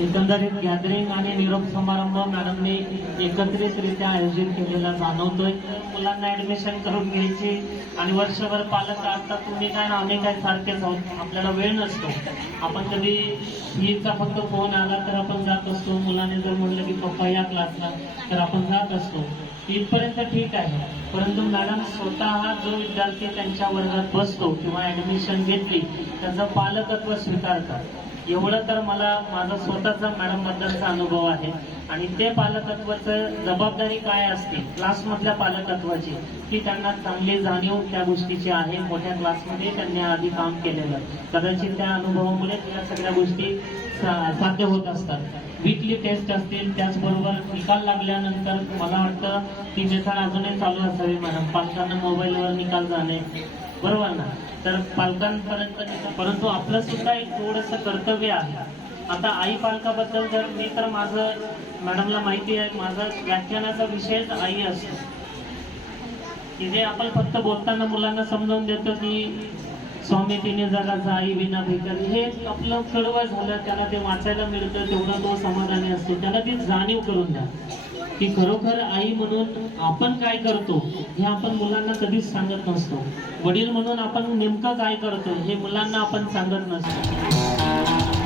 एकंदरीत गॅदरिंग आणि निरोप समारंभ मॅडमने एकत्रितरित्या आयोजित केलेला जाणवतोय. मुलांना ऍडमिशन करून घ्यायची आणि वर्षभर पालक असतात, तुम्ही काय ना आम्ही काय सारखेच आहोत, आपल्याला वेळ नसतो. आपण कधी फीचा फक्त फोन आला तर आपण जात असतो, मुलाने जर म्हणलं की पप्पा या क्लासला तर आपण जात असतो, इथपर्यंत ठीक आहे. परंतु मॅडम स्वतः जो विद्यार्थी त्यांच्या वर्गात बसतो किंवा ऍडमिशन घेतली त्याचं पालकत्व स्वीकारतात. एवढं तर मला माझा स्वतःचा मॅडम बद्दलचा अनुभव आहे. आणि ते पालकत्वाचं जबाबदारी काय असते क्लासमधल्या पालकत्वाची, की त्यांना चांगली जाणीव त्या गोष्टीची आहे. मोठ्या क्लासमध्ये त्यांनी आधी काम केलेलं, कदाचित त्या अनुभवामुळे त्या सगळ्या गोष्टी साध्य होत असतात. वीकली टेस्ट असतील, त्याचबरोबर निकाल लागल्यानंतर मला वाटतं ती मेथड अजूनही चालू असावी मॅडम, पालकांना मोबाईलवर निकाल जाणे, बरोबर ना. तर पालकांपर्यंत, परंतु आपलं सुद्धा एक थोडंसं कर्तव्य आहे. आता आई पालकाबद्दल जर मी तर माझं मॅडमला माहिती आहे, माझा व्याख्यानाचा विषयच आई असतो, की जे आपण फक्त बोलताना मुलांना समजावून देतो की स्वामी तिने जगाचा आई विना भिकारी, हे आपलं कडवं झालं, त्याला ते वाचायला मिळतं तेवढा तो समाधानी असतो. त्याला ती जाणीव करून द्या की खरोखर आई म्हणून आपण काय करतो हे आपण मुलांना कधीच सांगत नसतो. वडील म्हणून आपण नेमकं काय करतो हे मुलांना आपण सांगत नसतो.